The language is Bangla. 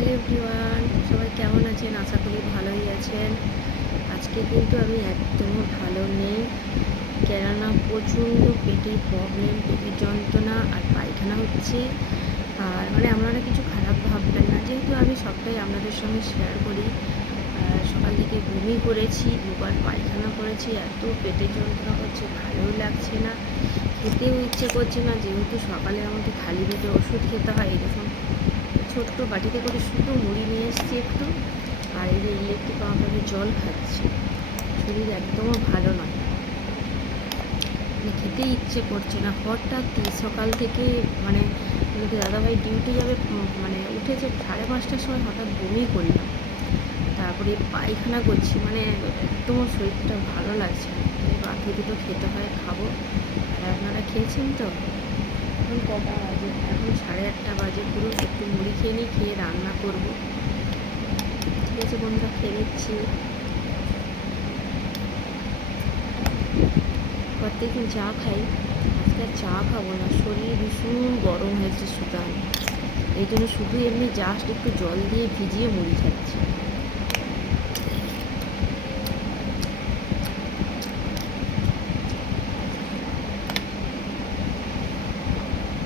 হ্যালো এভরিওয়ান, সবাই কেমন আছেন? আশা করি ভালোই আছেন। আজকে কিন্তু আমি একদমই ভালো নেই, কেননা প্রচণ্ড পেটের প্রবলেম, পেটের যন্ত্রণা আর পায়খানা হচ্ছে। আর আপনারা কিছু খারাপ ভাববেন না, যেহেতু আমি সবটাই আপনাদের সঙ্গে শেয়ার করি। সকাল থেকে বমি করেছি, দুবার পায়খানা করেছি, এত পেটের যন্ত্রণা করছে, ভালোই লাগছে না, খেতেও ইচ্ছে করছে না। যেহেতু সকালে আমাকে খালি পেটে ওষুধ খেতে হয়, এরকম ছোট্ট বাটিতে করে শুধু মুড়ি নিয়ে এসেছি একটু, আর এই যে ইলেকট্রিক পাম্পে জল খাচ্ছি। শরীর একদমও ভালো নয়, খেতে ইচ্ছে করছে না। হঠাৎ সকাল থেকে দাদাভাই ডিউটি যাবে, উঠেছে 5:30টার সময়, হঠাৎ বমি করলাম, তারপরে পায়খানা করছি, একদম শরীরটা ভালো লাগছে না। বাকি দুটো খেতে হয়, খাবো। আর আপনারা খেয়েছেন তো? এখন কটা বাজে? এখন 8:30 বাজে। পুরো একটু মুড়ি খেয়ে নিই, খেয়ে রান্না করবো। ঠিক আছে বন্ধুরা, খেয়ে নিচ্ছি। প্রত্যেকদিন চা খাই, আজকে আর চা খাবো না। শরীর ভীষণ গরম হয়েছে সুতরাং এই জন্য শুধু এমনি জাস্ট একটু জল দিয়ে ভিজিয়ে মুড়ি খাচ্ছি।